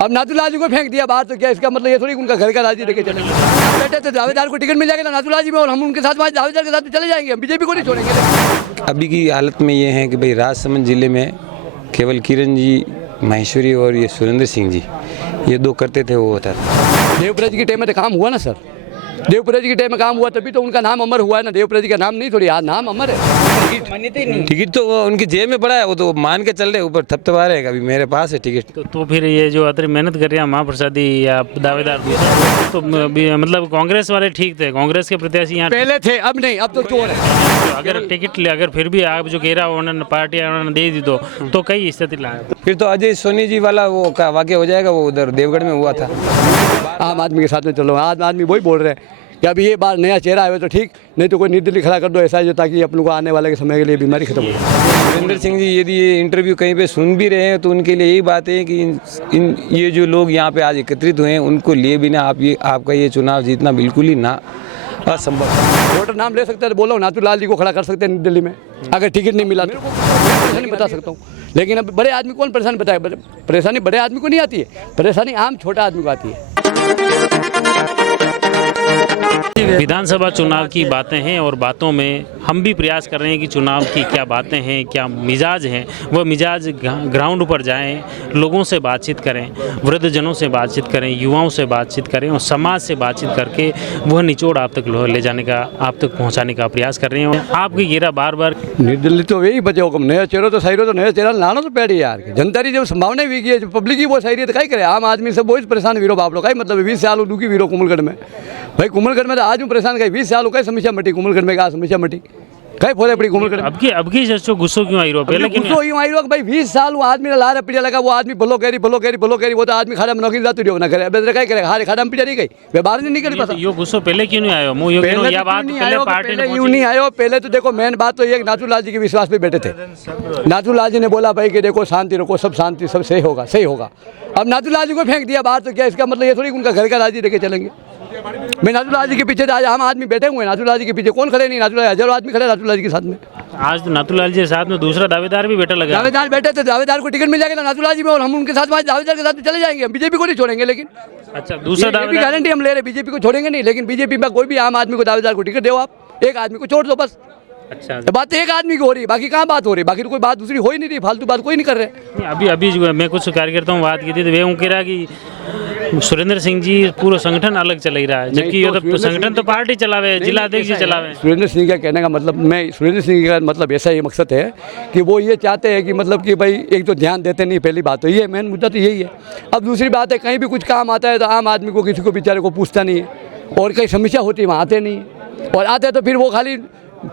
अब नाथूलाल जी को फेंक दिया बाहर तो क्या इसका मतलब ये थोड़ी उनका घर का राजी लेके चलेंगे। बेटे तो दावेदार को टिकट मिल जाएगा नाथूलाल जी में और हम उनके साथ दावेदार के साथ चले जाएंगे, हम बीजेपी को नहीं छोड़ेंगे। अभी की हालत में ये है कि भाई राजसमंद जिले में केवल किरण जी, माहेश्वरी और ये सुरेंद्र सिंह जी, ये दो करते थे, वो होता था। देवपुरा जी के टाइम में तो काम हुआ ना सर, देवपुरा जी के टाइम में काम हुआ तभी तो उनका नाम अमर हुआ है ना। देवपुरा जी का नाम नहीं थोड़ी यार, नाम अमर है। टिकट तो वो उनकी जेब में पड़ा है, वो तो मान के चल रहे ऊपर थपथपा रहे अभी मेरे पास है टिकट। तो फिर ये जो अतरी मेहनत कर रहे हैं महाप्रसादी या दावेदार तो मतलब कांग्रेस वाले ठीक थे, कांग्रेस के प्रत्याशी यहाँ पहले थे, अब नहीं, अब तो चोर है। अगर टिकट ले, अगर फिर भी आप जो कह रहा हो उन्होंने पार्टी उन्होंने दे दी तो कई स्थिति लाए। फिर तो अजय सोनी जी वाला वो का वाक़या हो जाएगा, वो उधर देवगढ़ में हुआ था। आम आदमी के साथ में चलो, आम आदमी वही बोल रहे हैं कि अभी ये बार नया चेहरा आए तो ठीक, नहीं तो कोई निर्दलीय खड़ा कर दो ऐसा जो, ताकि अपन को आने वाले के समय के लिए बीमारी खत्म हो। सुरेंद्र सिंह जी यदि ये इंटरव्यू कहीं पे सुन भी रहे हैं तो उनके लिए यही बात है कि ये जो लोग यहाँ पे आज एकत्रित हुए हैं उनको लिए बिना आपका ये चुनाव जीतना बिल्कुल ही ना असंभव। वोटर नाम ले सकते हैं तो बोलो, नाथूलाल जी को खड़ा कर सकते हैं दिल्ली में अगर टिकट नहीं मिला तो। परेशानी बता सकता हूँ, लेकिन अब बड़े आदमी कौन परेशानी बताए? परेशानी बड़े आदमी को नहीं आती है, परेशानी आम छोटा आदमी को आती है। विधानसभा चुनाव की बातें हैं और बातों में हम भी प्रयास कर रहे हैं कि चुनाव की क्या बातें हैं, क्या मिजाज हैं, वह मिजाज ग्राउंड पर जाएं, लोगों से बातचीत करें, वृद्धजनों से बातचीत करें, युवाओं से बातचीत करें और समाज से बातचीत करके वह निचोड़ आप तक ले जाने का, आप तक पहुंचाने का प्रयास कर रहे हैं। आपकी घेरा बार बार निर्दलीय तो यही बचे हुक्म, नया चेहरा तो सही रहो, तो नया चेहरा लाना तो पैड़ी यार। जनता की जब संभावना भी है, पब्लिक ही वो सही रही है तो कहीं करे, आम आदमी सब वही परेशान वीरो बाप लोग का मतलब 20 साल दुखी वीरो कुमलगढ़ में। भाई कुमलगढ़ में तो आज भी परेशान गए, 20 साल हो गए समस्या मटी कुमलगढ़ में, कहा समस्या मटी कई फोड़े पड़ी कुमलगढ़। अब की सचो गुस्सो क्यों आई रो? पहले गुस्सो यूं आई रो भाई 20 साल वो आदमी ला रहा पीड़ा लगा, वो आदमी भलो करी वो तो आदमी खाड़ा में नौकरी जाती रही ना करे, अब क्या करे, हारे खाड़ा में पीड़ा नहीं गई, वे बाहर नहीं निकल पाता। यो गुस्सो पहले क्यों नहीं आयो? मुंह यो क्यों या बात पहले पार्टी ने यूं नहीं आयो। पहले तो देखो मेन बात तो ये नाथूलाल जी के विश्वास पे बैठे थे। नाथूलाल जी ने बोला भाई कि देखो शांति रखो, सब शांति, सब सही होगा, सही होगा। अब नाथूलाल जी को फेंक दिया बाहर तो क्या इसका मतलब ये थोड़ी उनका घर का राजी लेके चलेंगे। मैं नाथूलाल जी के पीछे आज हम आदमी बैठे हुए हैं, नाथूलाल जी के पीछे कौन खड़े नहीं, नाथूलाल हजारों आदमी खड़े नाथूलाल जी के साथ में। आज तो नाथूलाल जी के साथ में दूसरा दावेदार भी बैठा लगा, दावेदार बैठे थे, दावेदार को टिकट मिल जाएगा नाथूलाल जी में और हम उनके साथ दावेदार के साथ चले जाएंगे, हम बीजेपी को नहीं छोड़ेंगे। लेकिन अच्छा दूसरा दावेदार गारंटी हम ले रहे, बीजेपी को छोड़ेंगे नहीं, लेकिन बीजेपी में कोई भी आम आदमी को दावेदार को टिकट दो, आप एक आदमी को छोड़ दो बस। अच्छा तो बात एक आदमी की हो रही है, बाकी कहाँ बात हो रही है, बाकी तो कोई बात दूसरी हो ही नहीं रही, फालतू बात कोई नहीं कर रहे। अभी जो मैं कुछ कार्यकर्ताओं बात की थी तो वे कह रहा कि सुरेंद्र सिंह जी पूरा संगठन अलग चल ही रहा है, जबकि ये तो संगठन तो पार्टी चलावे, जिला अध्यक्ष जी चलावे। सुरेंद्र सिंह का कहने का मतलब, मैं सुरेंद्र सिंह का मतलब ऐसा ही मकसद है कि वो ये चाहते हैं कि मतलब कि भाई एक तो ध्यान देते नहीं, पहली बात तो ये मेन मुद्दा तो यही है। अब दूसरी बात है कहीं भी कुछ काम आता है तो आम आदमी को किसी को बेचारे को पूछता नहीं है, और कहीं समस्या होती है वहाँ आते नहीं है, और आते तो फिर वो खाली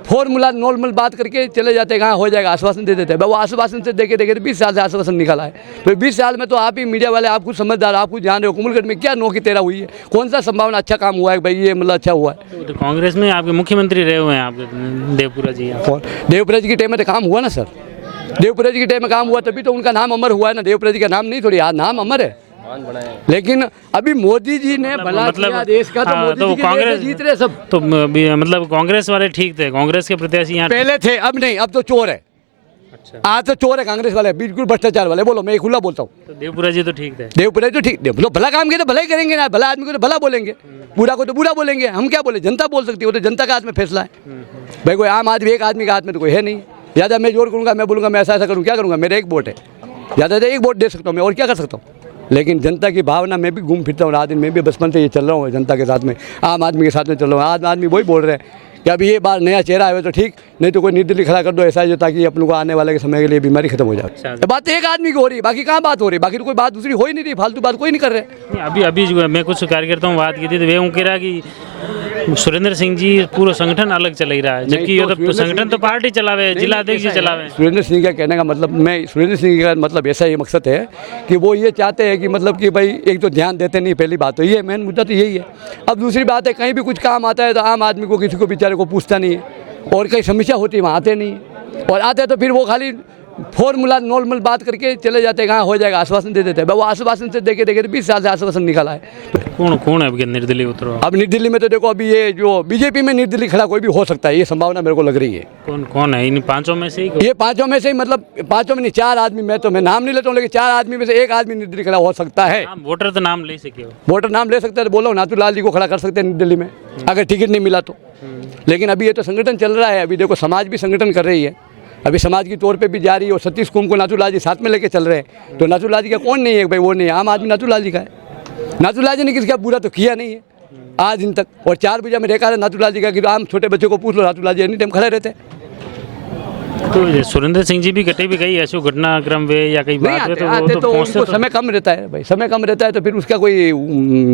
फॉर्मूला नॉर्मल बात करके चले जाते हैं, कहाँ हो जाएगा, आश्वासन दे देते हैं। वो आश्वासन से देखे 20 साल से आश्वासन निकाला है, तो 20 साल में तो आप ही मीडिया वाले, आप कुछ समझदार, आप कुछ जान रहे हो कुमलगढ़ में क्या नौकी तेरा हुई है, कौन सा संभावना अच्छा काम हुआ है भाई, ये मतलब अच्छा हुआ है। तो कांग्रेस में आपके मुख्यमंत्री रहे हुए हैं आपके देवपुरा जी। देवपुरा जी के टाइम में तो काम हुआ ना सर, देवपुरा जी के टाइम में काम हुआ तभी तो उनका नाम अमर हुआ है ना। देवपुरा जी का नाम नहीं थोड़ी यार, नाम अमर है। लेकिन अभी मोदी जी ने भला किया देश का, तो मोदी जी कांग्रेस जीत रहे सब, तो मतलब कांग्रेस वाले ठीक थे, कांग्रेस के प्रत्याशी यहाँ पहले थे, अब नहीं, अब तो चोर है। आज तो चोर है कांग्रेस वाले, बिल्कुल भ्रष्टाचार वाले। बोलो, मैं खुला बोलता हूँ, तो देवपुरा जी तो ठीक थे, देवपुरा जी तो ठीक, भला काम किया तो भला ही करेंगे ना, भला आदमी को तो भला बोलेंगे, बुरा को तो बुरा बोलेंगे। हम क्या बोले, जनता बोल सकती है, वो तो जनता के हाथ में फैसला है भाई। कोई आम आदमी एक आदमी के हाथ में तो कोई है नहीं। ज़्यादा मैं जोर करूँगा, मैं बोलूँगा मैं ऐसा करूँ, क्या करूँगा, मेरा एक वोट है, ज़्यादा से एक वोट दे सकता हूँ मैं, और क्या कर सकता हूँ। लेकिन जनता की भावना में भी घूम फिरता हूँ रात दिन, मैं भी बचपन से ये चल रहा हूँ जनता के साथ में, आम आदमी के साथ में चल रहा हूँ। आम आदमी वही बोल रहे हैं कि अभी ये बार नया चेहरा आए तो ठीक, नहीं तो कोई निर्दलीय खड़ा कर दो ऐसा जो, ताकि अपन को आने वाले के समय के लिए बीमारी खत्म हो जाए। तो बात एक आदमी की हो रही है, बाकी कहाँ बात हो रही है, बाकी तो कोई बात दूसरी हो ही नहीं रही, फालतू बात कोई नहीं कर रहे। अभी जो मैं कुछ कार्यकर्ताओं बात की थी तो वे कह रहा कि सुरेंद्र सिंह जी पूरा संगठन अलग चल ही रहा है, जबकि ये तो संगठन तो पार्टी चलावे, जिला अध्यक्ष जी चलावे। सुरेंद्र सिंह का कहने का मतलब, मैं सुरेंद्र सिंह का मतलब ऐसा ही मकसद है कि वो ये चाहते हैं कि मतलब कि भाई एक तो ध्यान देते नहीं, पहली बात तो ये मेन मुद्दा तो यही है। अब दूसरी बात है कहीं भी कुछ काम आता है तो आम आदमी को किसी को बेचारे को पूछता नहीं है, और कहीं समस्या होती है वहाँ आते नहीं है, और आते तो फिर वो खाली फॉर्मूला नॉर्मल बात करके चले जाते हैं, हाँ हो जाएगा, आश्वासन दे देते हैं। भाई वो आश्वासन से देखे 20 साल से आश्वासन निकाला है। कौन कौन है अभी निर्दलीय उतरो? अब निर्दलीय में तो देखो, अभी ये जो बीजेपी में निर्दलीय खड़ा कोई भी हो सकता है, ये संभावना मेरे को लग रही है। कौन कौन है इन पांचों में से ही? ये पांचों में से ही, मतलब पांचों में नहीं, 4 आदमी, मैं नाम नहीं लेता हूँ, लेकिन 4 आदमी में से एक आदमी निर्दलीय खड़ा हो सकता है। वोटर तो नाम ले सके हो? वोटर नाम ले सकते हैं, तो बोलो नाथूलाल जी को खड़ा कर सकते हैं निर्दलीय में, अगर टिकट नहीं मिला तो। लेकिन अभी ये तो संगठन चल रहा है, अभी देखो समाज भी संगठन कर रही है, अभी समाज की तौर पे भी जा रही है, और सतीश कुम को नाथूलाल जी साथ में लेके चल रहे हैं। तो नाथूलाल जी का कौन नहीं है भाई? वो नहीं है, आम आदमी नाथूलाल जी का है। नाथूलाल जी ने किसी का बुरा तो किया नहीं है आज दिन तक। और 4 बजे में देखा है नाथूलाल जी का कि आम छोटे बच्चों को पूछ लो, नाथूलाल जी एनी टाइम खड़े रहते हैं। तो ये सुरेंद्र सिंह जी भी कटे भी गई ऐसे घटनाक्रम वे या कई नहीं बात आते, वे आते तो तो पहुंचते उनको समय कम रहता है भाई, समय कम रहता है, तो फिर उसका कोई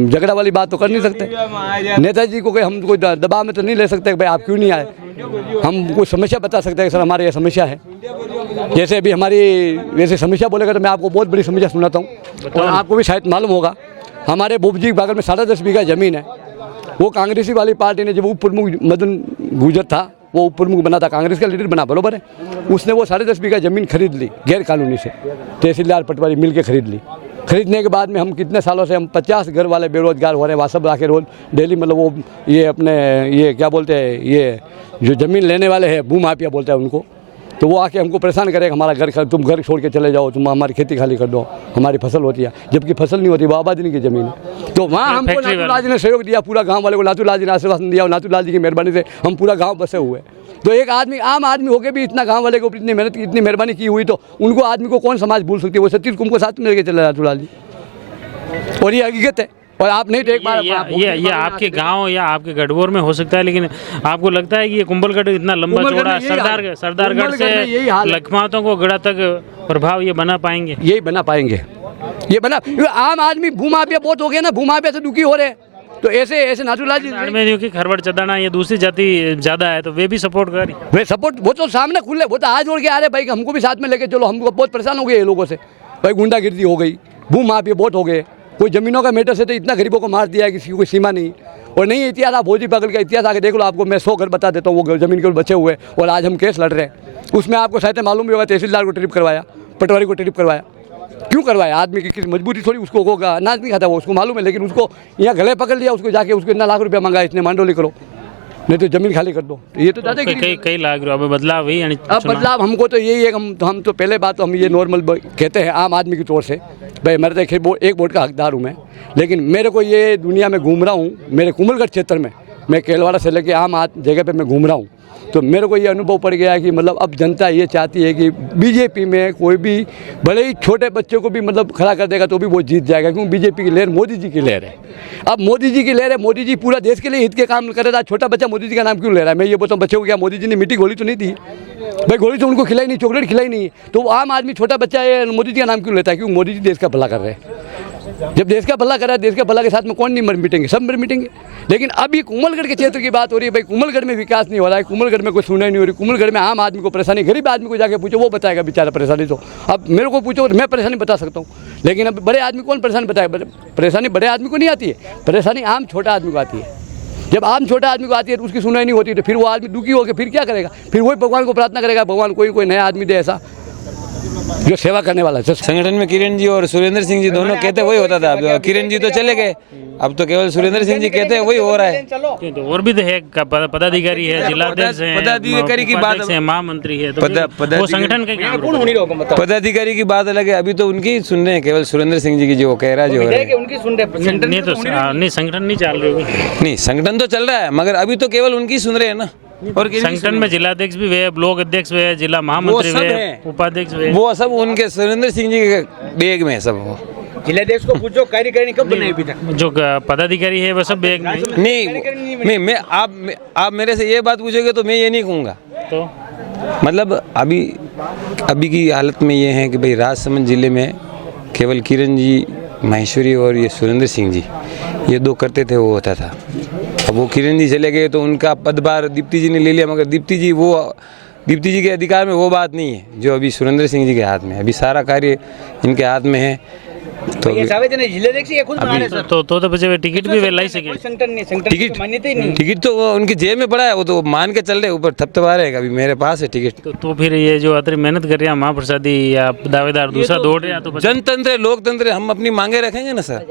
झगड़ा वाली बात तो कर नहीं सकते। नेताजी को कोई हम कोई दबाव में तो नहीं ले सकते कि भाई आप क्यों नहीं आए। हम कोई समस्या बता सकते हैं कि सर हमारी ये समस्या है, जैसे अभी हमारी वैसे समस्या बोलेगा तो मैं आपको बहुत बड़ी समस्या सुनाता हूँ, और आपको भी शायद मालूम होगा। हमारे बोबजी बगल में 10.5 बीघा ज़मीन है, वो कांग्रेसी वाली पार्टी ने, जब उप प्रमुख मदन गुजर था, वो उप प्रमुख बना था, कांग्रेस का लीडर बना, बरोबर है, उसने वो 10.5 बीघा ज़मीन खरीद ली गैर कानूनी से, तहसीलदार पटवारी मिल के खरीद ली। खरीदने के बाद में हम कितने सालों से हम 50 घर वाले बेरोजगार हो रहे हैं, वहाँ सब आके रोज डेली, मतलब वो ये अपने ये क्या बोलते हैं, ये जो ज़मीन लेने वाले हैं भू माफिया बोलते हैं उनको, तो वो आके हमको परेशान करेगा, हमारा घर, तुम घर छोड़ के चले जाओ, तुम हमारी खेती खाली कर दो, हमारी फसल होती है, जबकि फसल नहीं होती, वो आबादी की ज़मीन है। तो वहाँ हमको नाथूलाल जी ने सहयोग दिया, पूरा गांव वाले को नाथूलाल जी ने आश्वासन दिया, और नाथूलाल जी की मेहरबानी से हम पूरा गांव बसे हुए। तो एक आदमी, आम आदमी होकर भी इतना गांव वाले को इतनी मेहनत की, इतनी मेहरबानी की हुई, तो उनको आदमी को कौन समाज भूल सकती है? वो सतीश कुम को साथ में लेके चला नाथूलाल जी, और ये हकीकत है। और आप नहीं तो एक बार ये आपके गांव या आपके गढ़बोर में हो सकता है, लेकिन आपको लगता है कि ये कुंभलगढ़ इतना लंबा चौड़ा, सरदारगढ़ से लखमातों को गढ़ा तक प्रभाव ये बना पाएंगे? यही बना पाएंगे, ये बना। आम आदमी भूमाफिया बहुत हो गया ना, भूमाफिया से दुखी हो रहे हैं, तो ऐसे नाथूलाल जी की खरवड़ चदाना ये दूसरी जाति ज्यादा है, तो वे भी सपोर्ट कर रही? वे सपोर्ट, वो तो सामने खुले, वो तो हाथ जोड़ के आ रहे भाई, हमको भी साथ में लेके चलो, हमको बहुत परेशान हो गए ये लोगों से भाई, गुंडागिर्दी हो गई, भूमाफिया बहुत हो गए, कोई ज़मीनों का मैटर से तो इतना गरीबों को मार दिया है, किसी की कोई सीमा नहीं। और नहीं इतिहास, आप भोजी पगल का इतिहास आके देख लो, आपको मैं 100 घर बता देता हूँ, वो ज़मीन के बचे हुए, और आज हम केस लड़ रहे हैं। उसमें आपको शायद मालूम भी होगा, तहसीलदार को ट्रिप करवाया, पटवारी को ट्रिप करवाया, क्यों करवाया? आदमी की किसी मजबूरी थोड़ी, उसको होगा, अनाज नहीं खाता वो, उसको मालूम है, लेकिन उसको यहाँ गले पकड़ लिया, उसको जाके उसको इतना लाख रुपया मंगा, इतने मांडोली करो, नहीं तो ज़मीन खाली कर दो। ये तो ज़्यादा कई लाख रुपये बदलाव ही, अब बदलाव हमको तो यही है, हम तो पहले बात तो हम ये नॉर्मल कहते हैं आम आदमी की तौर से, भाई मेरे तो एक वोट का हकदार हूँ मैं, लेकिन मेरे को ये दुनिया में घूम रहा हूँ, मेरे कुंभलगढ़ क्षेत्र में, मैं केलवाड़ा से लेके आम जगह पे मैं घूम रहा हूँ, तो मेरे को ये अनुभव पड़ गया है कि मतलब अब जनता ये चाहती है कि बीजेपी में कोई भी भले ही छोटे बच्चों को भी मतलब खड़ा कर देगा तो भी वो जीत जाएगा, क्योंकि बीजेपी की लहर मोदी जी की लहर है। अब मोदी जी की लहर है, मोदी जी पूरा देश के लिए हित के काम कर रहा है, छोटा बच्चा मोदी जी का नाम क्यों ले रहा है? मैं ये बोलता हूँ बच्चों को, क्या मोदी जी ने मीठी गोली तो नहीं दी भाई? गोली तो उनको खिलाई नहीं, चॉकलेट खिलाई नहीं, तो आम आदमी छोटा बच्चा है मोदी जी का नाम क्यों लेता है? क्योंकि मोदी जी देश का भला कर रहे हैं। जब देश का भला कर रहा है, देश का भला के साथ में कौन नहीं मर मिटेंगे? सब मर मिटेंगे। लेकिन अभी कुंभलगढ़ के क्षेत्र की बात हो रही है भाई, कुंभलगढ़ में विकास नहीं हो रहा है, कुंभलगढ़ में कोई सुनाई नहीं हो रही, कुंभलगढ़ में आम आदमी को परेशानी, गरीब आदमी को जाके पूछो वो बताएगा बेचारा परेशानी। तो अब मेरे को पूछो मैं परेशानी बता सकता हूँ, लेकिन अब बड़े आदमी कौन परेशानी बताएगा? परेशानी बड़े आदमी को नहीं आती है, परेशानी आम छोटा आदमी को आती है। जब आम छोटा आदमी को आती है तो उसकी सुनाई नहीं होती, तो फिर वो आदमी दुखी होकर फिर क्या करेगा? फिर वही भगवान को प्रार्थना करेगा, भगवान कोई नया आदमी दे ऐसा जो सेवा करने वाला है। संगठन में किरण जी और सुरेंद्र सिंह जी दोनों कहते वही होता था, अब किरण जी तो चले गए, अब तो केवल सुरेंद्र सिंह जी कहते हैं वही हो रहा है। तो और भी तो है, पदाधिकारी है, जिलाध्यक्ष है, पदाधिकारी की बात है, महामंत्री है, तो वो संगठन का पदाधिकारी की बात अलग है, अभी तो उनकी सुन रहे हैं, केवल सुरेंद्र सिंह जी की जो कह रहा है जो नहीं, तो नहीं संगठन नहीं चल रही, नहीं संगठन तो चल रहा है, मगर अभी तो केवल उनकी सुन रहे हैं ना। और संगठन में जिलाध्यक्ष भी है, ब्लॉक अध्यक्ष भी है, जिला महामंत्री भी है, उपाध्यक्ष भी है, वो सब उनके सुरेंद्र सिंह जी के बैग में है सब। वो जिलाध्यक्ष को पूछो कार्यकारिणी कब बनाई अभी तक? जो पदाधिकारी है वो सब बैग में नहीं मैं आप मेरे से ये बात पूछोगे तो मैं ये नहीं कहूँगा। तो मतलब अभी की हालत में ये है कि भाई राजसमंद जिले में केवल किरण जी, माहेश्वरी और ये सुरेंद्र सिंह जी, ये दो करते थे, वो होता था। अब वो किरण जी चले गए तो उनका पदभार दीप्ति जी ने ले लिया, मगर दीप्ति जी के अधिकार में वो बात नहीं है जो अभी सुरेंद्र सिंह जी के हाथ में है। अभी सारा कार्य इनके हाथ में है। तो ये सावे ने जिले देख ये खुद बना रहे सर तो बचे टिकट भी वे लाई सके। कोई संगठन नहीं, संगठन टिकट की मान्यता ही नहीं। टिकट तो वो उनकी जेब में पड़ा है, वो तो मान के चल रहे ऊपर थपथपा रहेगा, अभी मेरे पास है टिकट। तो फिर ये जो अतिरिक्त मेहनत कर रहे हैं महाप्रसादी या दावेदार दूसरा दौड़ रहे हैं तो जनतंत्र लोकतंत्र, हम अपनी मांगे रखेंगे ना सर।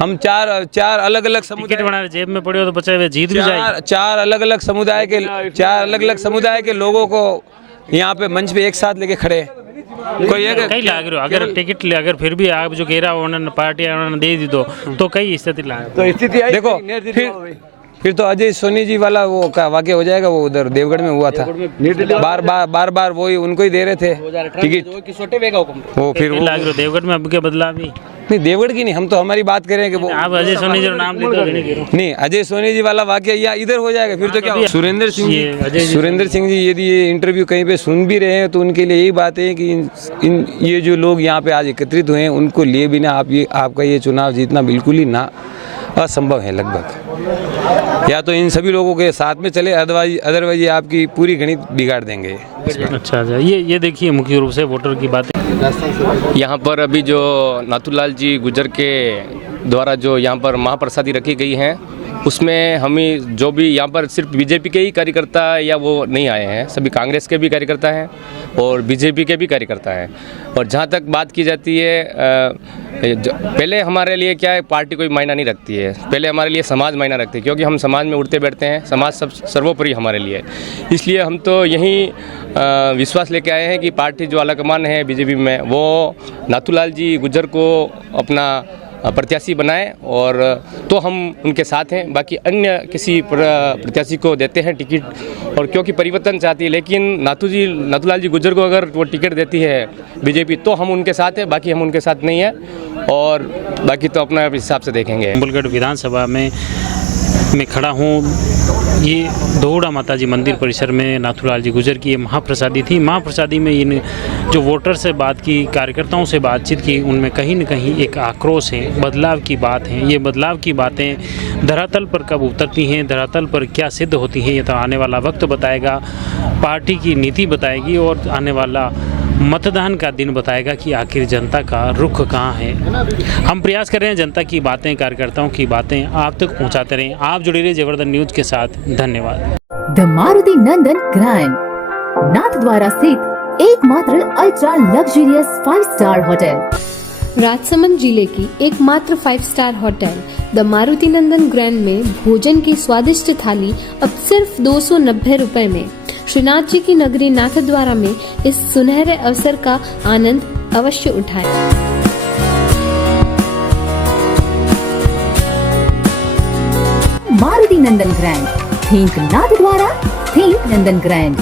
हम चार अलग अलग टिकट समुदाय, बना जेब में पड़े हो तो बच्चे वे जीत भी जाए। चार अलग अलग समुदाय के लोगों को यहाँ पे मंच पे एक साथ लेके खड़े हैं। कोई कई लाग रहे हो अगर टिकट ले, अगर फिर भी आप जो कह रहा हो उन्होंने पार्टी उन्होंने दे दी तो कई स्थिति लाग। तो स्थिति आई देखो फिर तो अजय सोनी जी वाला वो का वाकया हो जाएगा, वो उधर देवगढ़ में हुआ था, बार वही उनको ही दे रहे थे टिकट। वो फिर वो लाग रहे हो देवगढ़ में अब के बदलाव भी नहीं, देवगढ़ की नहीं, हम तो हमारी बात करें कि वो आप अजय सोनी जी का नाम लेते हो नहीं, अजय सोनी जी वाला वाकया या इधर हो जाएगा फिर तो क्या हो? सुरेंद्र सिंह जी यदि ये इंटरव्यू कहीं पे सुन भी रहे हैं तो उनके लिए यही बात है कि ये जो लोग यहाँ पे आज एकत्रित हुए हैं उनको लिए बिना आपका ये चुनाव जीतना बिल्कुल ही असंभव है लगभग। या तो इन सभी लोगों के साथ में चले, अदरवाइज ये आपकी पूरी गणित बिगाड़ देंगे। अच्छा ये देखिए मुख्य रूप से वोटर की बात है। यहाँ पर अभी जो नाथूलाल जी गुजर के द्वारा जो यहाँ पर महाप्रसादी रखी गई है उसमें हमें जो भी यहाँ पर सिर्फ बीजेपी के ही कार्यकर्ता या वो नहीं आए हैं, सभी कांग्रेस के भी कार्यकर्ता हैं और बीजेपी के भी कार्यकर्ता हैं। और जहाँ तक बात की जाती है पहले हमारे लिए क्या है, पार्टी कोई मायना नहीं रखती है, पहले हमारे लिए समाज मायना रखती है, क्योंकि हम समाज में उठते बैठते हैं, समाज सब सर्वोपरि हमारे लिए। इसलिए हम तो यही विश्वास लेके आए हैं कि पार्टी जो आलाकमान है बीजेपी में वो नाथूलाल जी गुजर को अपना प्रत्याशी बनाए और तो हम उनके साथ हैं। बाकी अन्य किसी प्रत्याशी को देते हैं टिकट, और क्योंकि परिवर्तन चाहती है, लेकिन नाथूलाल जी गुजर को अगर वो टिकट देती है बीजेपी तो हम उनके साथ हैं, बाकी हम उनके साथ नहीं है और बाकी तो अपना हिसाब से देखेंगे। कुंभलगढ़ विधानसभा में मैं खड़ा हूँ। ये दोहड़ा माता जी मंदिर परिसर में नाथूलाल जी गुजर की ये महाप्रसादी थी। महाप्रसादी में इन जो वोटर से बात की, कार्यकर्ताओं से बातचीत की, उनमें कहीं न कहीं एक आक्रोश है, बदलाव की बात है। ये बदलाव की बातें धरातल पर कब उतरती हैं, धरातल पर क्या सिद्ध होती हैं, ये तो आने वाला वक्त बताएगा, पार्टी की नीति बताएगी और आने वाला मतदान का दिन बताएगा कि आखिर जनता का रुख कहाँ है। हम प्रयास कर रहे हैं जनता की बातें, कार्यकर्ताओं की बातें आप तक पहुँचाते रहें। आप जुड़े रहिए जबरदस्त न्यूज़ के साथ। धन्यवाद। The Maruti Nandan grand Nathdwara स्थित एकमात्र ultra luxurious 5 star hotel, Rajsamand जिले की एकमात्र 5 star hotel the Maruti Nandan grand में भोजन की स्वादिष्ट थाली अब सिर्फ 290 रुपए में। श्रीनाथ जी की नगरी नाथद्वारा में इस सुनहरे अवसर का आनंद अवश्य उठाएं। मारुति नंदन ग्रैंड, थिंक नाथद्वारा, थिंक नंदन ग्रैंड।